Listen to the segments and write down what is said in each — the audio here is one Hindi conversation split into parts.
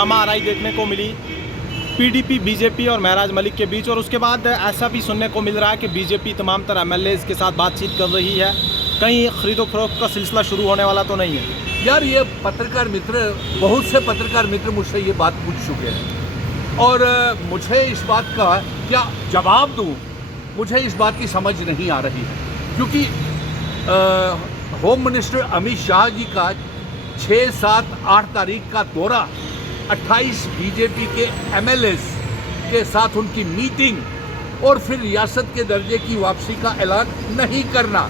रामाराई देखने को मिली पीडीपी, बीजेपी और महराज मलिक के बीच। और उसके बाद ऐसा भी सुनने को मिल रहा है कि बीजेपी तमाम तरह एमएलएज के साथ बातचीत कर रही है। कहीं खरीदो फरोख्त का सिलसिला शुरू होने वाला तो नहीं है? यार, ये पत्रकार मित्र, बहुत से पत्रकार मित्र मुझसे ये बात पूछ चुके हैं और मुझे इस बात का क्या जवाब दूं, मुझे इस बात की समझ नहीं आ रही है। क्योंकि होम मिनिस्टर अमित शाह जी का 6, 7, 8 तारीख का दौरा, 28 बीजेपी के एमएलएस के साथ उनकी मीटिंग और फिर रियासत के दर्जे की वापसी का ऐलान नहीं करना।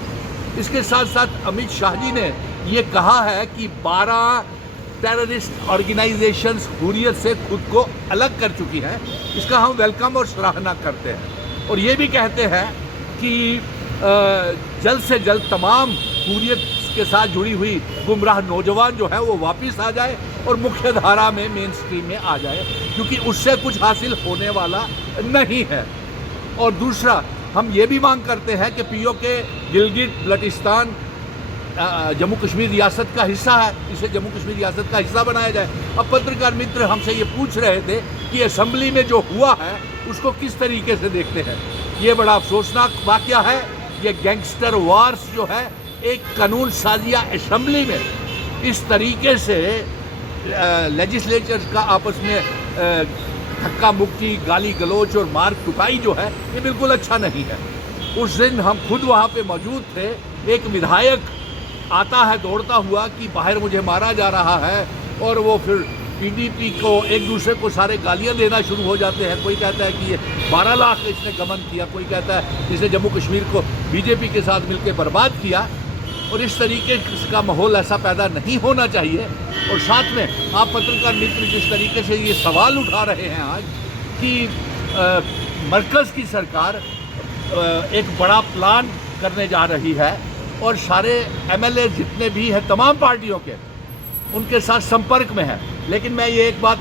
इसके साथ साथ अमित शाह जी ने ये कहा है कि 12 टेररिस्ट ऑर्गेनाइजेशंस हुर्रियत से खुद को अलग कर चुकी हैं। इसका हम वेलकम और सराहना करते हैं और ये भी कहते हैं कि जल्द से जल्द तमाम हुर्रियत के साथ जुड़ी हुई गुमराह नौजवान जो है वो वापस आ जाए और मुख्य धारा में, मेन स्ट्रीम में आ जाए, क्योंकि उससे कुछ हासिल होने वाला नहीं है। और दूसरा, हम ये भी मांग करते हैं कि पीओके गिलगिट बल्टिस्तान जम्मू कश्मीर रियासत का हिस्सा है, इसे जम्मू कश्मीर रियासत का हिस्सा बनाया जाए। अब पत्रकार मित्र हमसे ये पूछ रहे थे कि असेंबली में जो हुआ है उसको किस तरीके से देखते हैं। ये बड़ा अफसोसनाक वाकया है। ये गैंगस्टर वार्स जो है, एक कानून साजिया असेंबली में इस तरीके से लेजिस्लेचर का आपस में धक्का मुक्की, गाली गलोच और मार कुटाई जो है, ये बिल्कुल अच्छा नहीं है। उस दिन हम खुद वहाँ पे मौजूद थे। एक विधायक आता है दौड़ता हुआ कि बाहर मुझे मारा जा रहा है और वो फिर पीडीपी को, एक दूसरे को सारे गालियाँ देना शुरू हो जाते हैं। कोई कहता है कि ये 12 लाख इसने गमन किया, कोई कहता है इसने जम्मू कश्मीर को बीजेपी के साथ मिलकर बर्बाद किया। और इस तरीके का माहौल ऐसा पैदा नहीं होना चाहिए। और साथ में आप पत्रकार मित्र जिस तरीके से ये सवाल उठा रहे हैं आज कि मरकज़ की सरकार एक बड़ा प्लान करने जा रही है और सारे एमएलए जितने भी हैं तमाम पार्टियों के, उनके साथ संपर्क में है। लेकिन मैं ये एक बात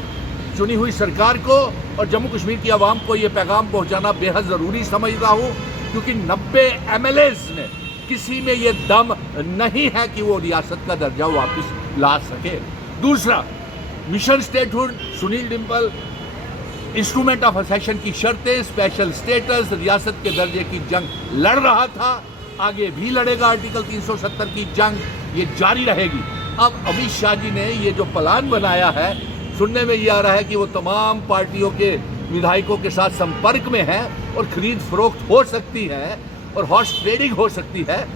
चुनी हुई सरकार को और जम्मू कश्मीर की आवाम को ये पैगाम पहुंचाना बेहद ज़रूरी समझता हूँ, क्योंकि 90 एमएलएज ने किसी में ये दम नहीं है कि वो रियासत का दर्जा वापस ला सके। दूसरा, mission statehood, Sunil Dimple, instrument of accession की शर्तें, स्पेशल स्टेटस, रियासत के दर्जे की जंग लड़ रहा था, आगे भी लड़ेगा। आर्टिकल 370 की जंग ये जारी रहेगी। अब अमित शाह जी ने ये जो प्लान बनाया है, सुनने में ये आ रहा है कि वो तमाम पार्टियों के विधायकों के साथ संपर्क में है और खरीद फरोख्त हो सकती है और हॉर्स ट्रेडिंग हो सकती है।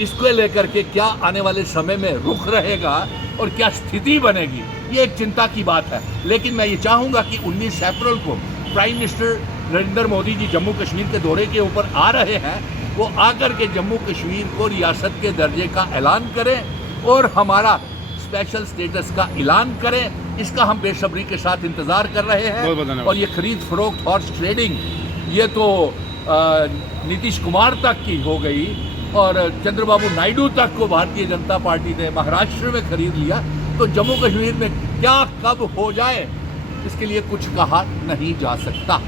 इसको लेकर के क्या आने वाले समय में रुख रहेगा और क्या स्थिति बनेगी, ये एक चिंता की बात है। लेकिन मैं ये चाहूँगा कि 19 अप्रैल को प्राइम मिनिस्टर नरेंद्र मोदी जी जम्मू कश्मीर के दौरे के ऊपर आ रहे हैं, वो आकर के जम्मू कश्मीर को रियासत के दर्जे का ऐलान करें और हमारा स्पेशल स्टेटस का ऐलान करें। इसका हम बेसब्री के साथ इंतज़ार कर रहे हैं। और ये खरीद फरोख्त, हॉर्स ट्रेडिंग, ये तो नीतीश कुमार तक की हो गई और चंद्रबाबू नायडू तक को भारतीय जनता पार्टी ने महाराष्ट्र में खरीद लिया। तो जम्मू कश्मीर में क्या कब हो जाए, इसके लिए कुछ कहा नहीं जा सकता।